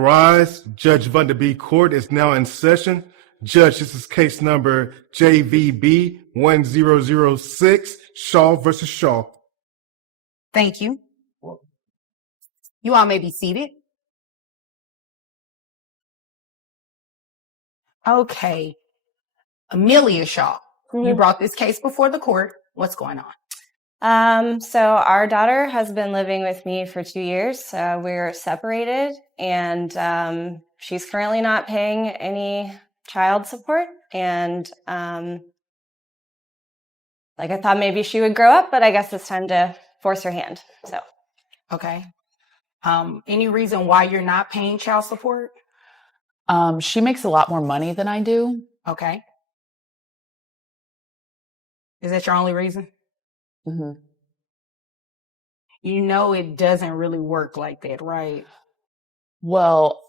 rise. Judge Vanderbeek Court is now in session. Judge, this is case number JVB 1006, Shaw versus Shaw. Thank you. You all may be seated. Okay. Amelia Shaw, you brought this case before the court. What's going on? So our daughter has been living with me for 2 years. We're separated, and she's currently not paying any child support. And I thought maybe she would grow up, but I guess it's time to force her hand. So, okay. Any reason why you're not paying child support? She makes a lot more money than I do. Okay. Is that your only reason? Mm-hmm. You know it doesn't really work like that, right? Well,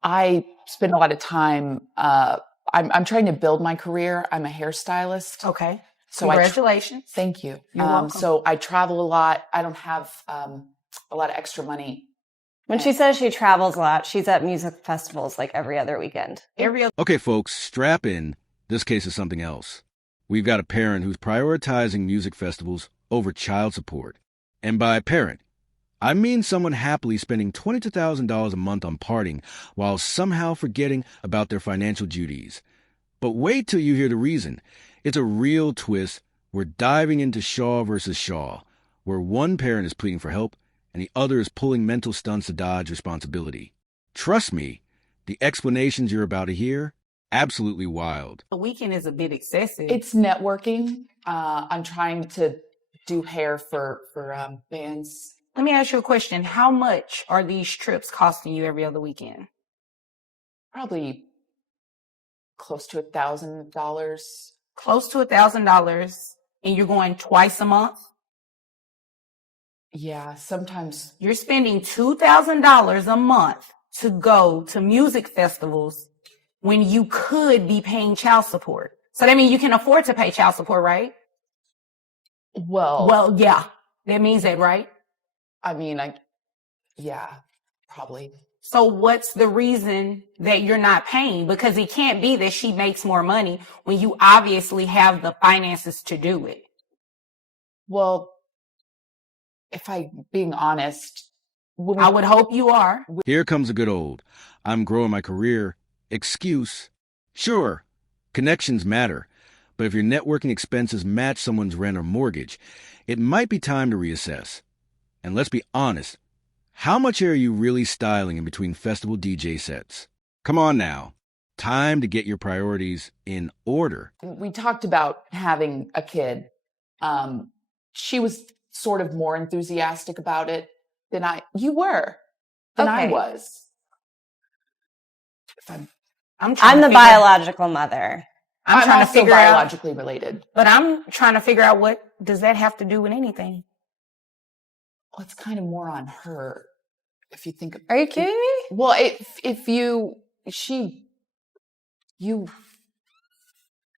I spend a lot of time, I'm trying to build my career. I'm a hairstylist. Okay. So congratulations. Thank you. You're welcome. So I travel a lot. I don't have a lot of extra money. when she says she travels a lot, she's at music festivals like every other weekend. Okay, folks, strap in. This case is something else. We've got a parent who's prioritizing music festivals over child support. And by parent, I mean someone happily spending $22,000 a month on partying while somehow forgetting about their financial duties. But wait till you hear the reason. It's a real twist. We're diving into Shaw versus Shaw, where one parent is pleading for help and the other is pulling mental stunts to dodge responsibility. Trust me, the explanations you're about to hear, absolutely wild. The weekend is a bit excessive. It's networking. I'm trying to do hair for bands. Let me ask you a question. How much are these trips costing you every other weekend? Probably close to $1,000. Close to $1,000, and you're going twice a month? Yeah, sometimes. You're spending $2,000 a month to go to music festivals when you could be paying child support. So that means you can afford to pay child support, right? Well, yeah. That means that, right? I mean, yeah, probably. So what's the reason that you're not paying? Because it can't be that she makes more money when you obviously have the finances to do it. Well, if I'm being honest, I would hope you are. Here comes the good old, I'm growing my career excuse. Sure, connections matter, but if your networking expenses match someone's rent or mortgage, it might be time to reassess. And let's be honest, how much are you really styling in between festival DJ sets? Come on now. Time to get your priorities in order. We talked about having a kid. She was sort of more enthusiastic about it than I was. I'm the biological mother. I'm trying to figure out biologically related. But I'm trying to figure out what does that have to do with anything? Well, it's kind of more on her. If you think, are you kidding me? Well,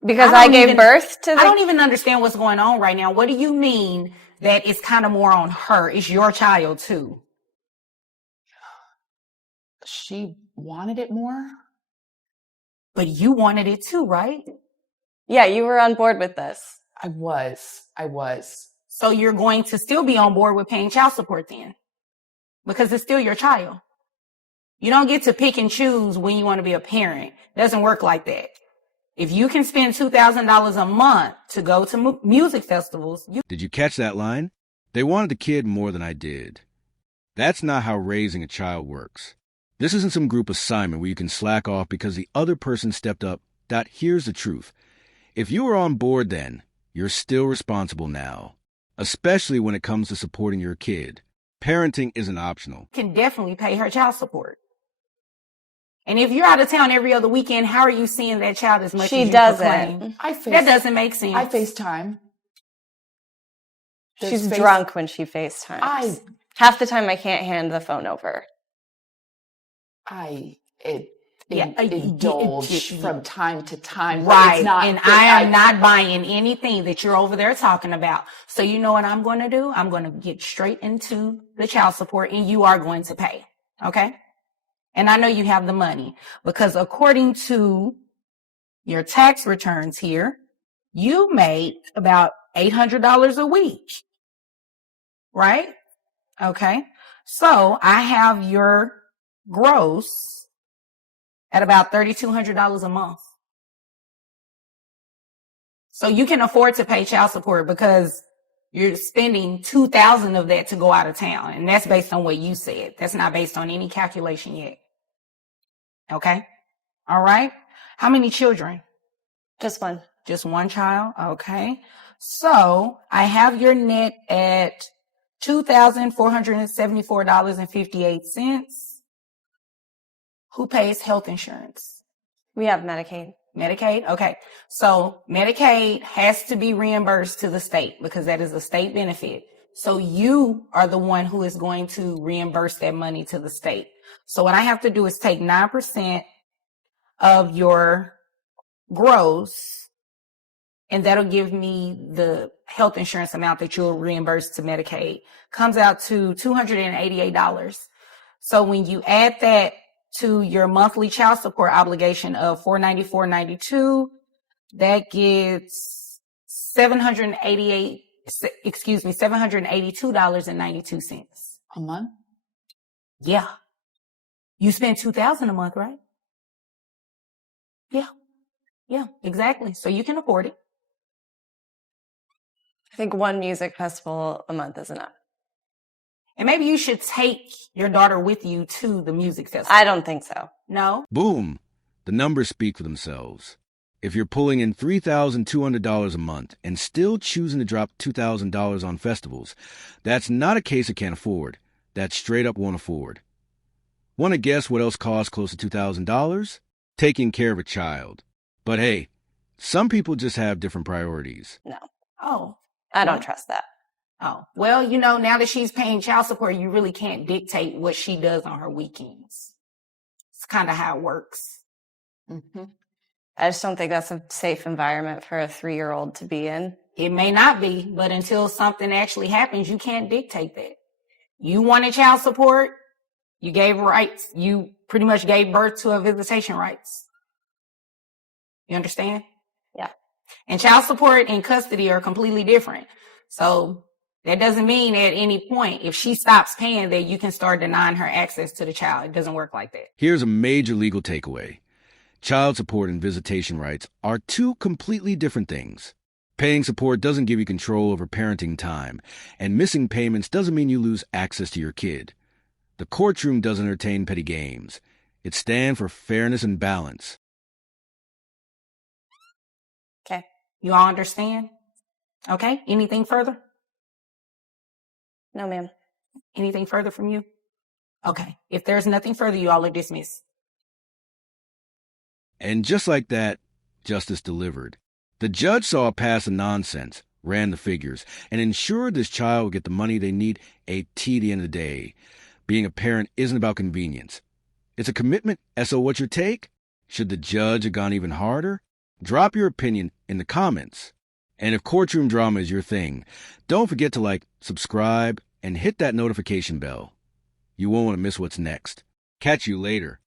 because I gave birth to. I don't even understand what's going on right now. What do you mean that it's kind of more on her? It's your child too. She wanted it more, but you wanted it too, right? Yeah, you were on board with this. I was. So you're going to still be on board with paying child support then? Because it's still your child. You don't get to pick and choose when you want to be a parent. It doesn't work like that. If you can spend $2,000 a month to go to music festivals. Did you catch that line? They wanted the kid more than I did. That's not how raising a child works. This isn't some group assignment where you can slack off because the other person stepped up. Here's the truth. If you were on board then, you're still responsible now. Especially when it comes to supporting your kid. Parenting isn't optional. Can definitely pay her child support. And if you're out of town every other weekend, how are you seeing that child as much as you proclaim? That doesn't make sense. I FaceTime. She's drunk when she FaceTimes. Half the time I can't hand the phone over. Indulge from time to time. Right. I am not buying anything that you're over there talking about. So you know what I'm going to do? I'm going to get straight into the child support and you are going to pay. Okay? And I know you have the money because according to your tax returns here, you make about $800 a week, right? Okay. So I have your gross at about $3,200 a month. So you can afford to pay child support because you're spending $2,000 of that to go out of town. And that's based on what you said. That's not based on any calculation yet. Okay. All right. How many children? Just one. Just one child. Okay. So I have your net at $2,474.58. Who pays health insurance? We have Medicaid. Medicaid? Okay. So Medicaid has to be reimbursed to the state because that is a state benefit. So you are the one who is going to reimburse that money to the state. So what I have to do is take 9% of your gross, and that'll give me the health insurance amount that you'll reimburse to Medicaid. Comes out to $288. So when you add that to your monthly child support obligation of $494.92, that gets $782.92. A month? Yeah. You spend $2,000 a month, right? Yeah. Yeah, exactly. So you can afford it. I think one music festival a month is enough. And maybe you should take your daughter with you to the music festival. I don't think so. No? Boom. The numbers speak for themselves. If you're pulling in $3,200 a month and still choosing to drop $2,000 on festivals, that's not a case of can't afford. That's straight up won't afford. Want to guess what else costs close to $2,000? Taking care of a child. But hey, some people just have different priorities. No. Oh. I don't trust that. Oh. Well, now that she's paying child support, you really can't dictate what she does on her weekends. It's kind of how it works. Mm-hmm. I just don't think that's a safe environment for a 3-year-old to be in. It may not be, but until something actually happens, you can't dictate that. You wanted child support, you gave rights, you pretty much gave birth to a visitation rights. You understand? Yeah. And child support and custody are completely different. So that doesn't mean at any point, if she stops paying, that you can start denying her access to the child. It doesn't work like that. Here's a major legal takeaway. Child support and visitation rights are two completely different things. Paying support doesn't give you control over parenting time, and missing payments doesn't mean you lose access to your kid. The courtroom doesn't entertain petty games. It stands for fairness and balance. Okay. You all understand? Okay. Anything further? No, ma'am. Anything further from you? Okay. If there's nothing further, you all are dismissed. And just like that, justice delivered. The judge saw past the nonsense, ran the figures, and ensured this child would get the money they need at the end of the day. Being a parent isn't about convenience. It's a commitment. So what's your take? Should the judge have gone even harder? Drop your opinion in the comments. And if courtroom drama is your thing, don't forget to subscribe, and hit that notification bell. You won't want to miss what's next. Catch you later.